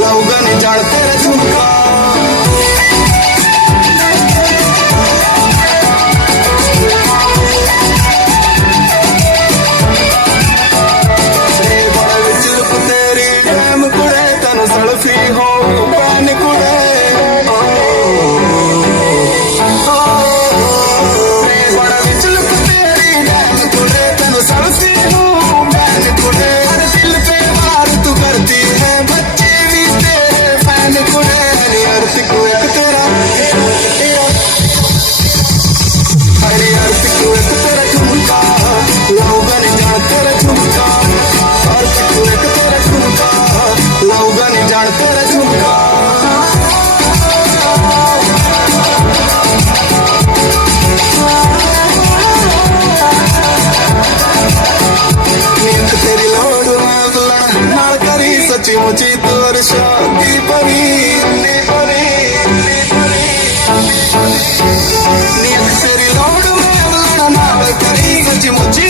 लाऊंगा नहीं जान तेरा झुमका। तेरी प्रेम कुड़े तन सड़फी हो पैन कुड़े बड़ा विचलुक तेरी डैम कुड़े तन सड़फी हो पैन कुड़े दिल पे वार तू करती है बच्चे भी तेरे फैन कुड़े हरिहर को एक तेरा हरिहर को एक तेरा झुमका लाऊंगा नहीं जान तेरा झुमका लाऊंगा नहीं जान तेरा झुमका। नींद तेरी लोड़ नाल करी सच्ची मुची तोर शादी परी नींद तेरी लोड़ नाल करी सच्ची मुची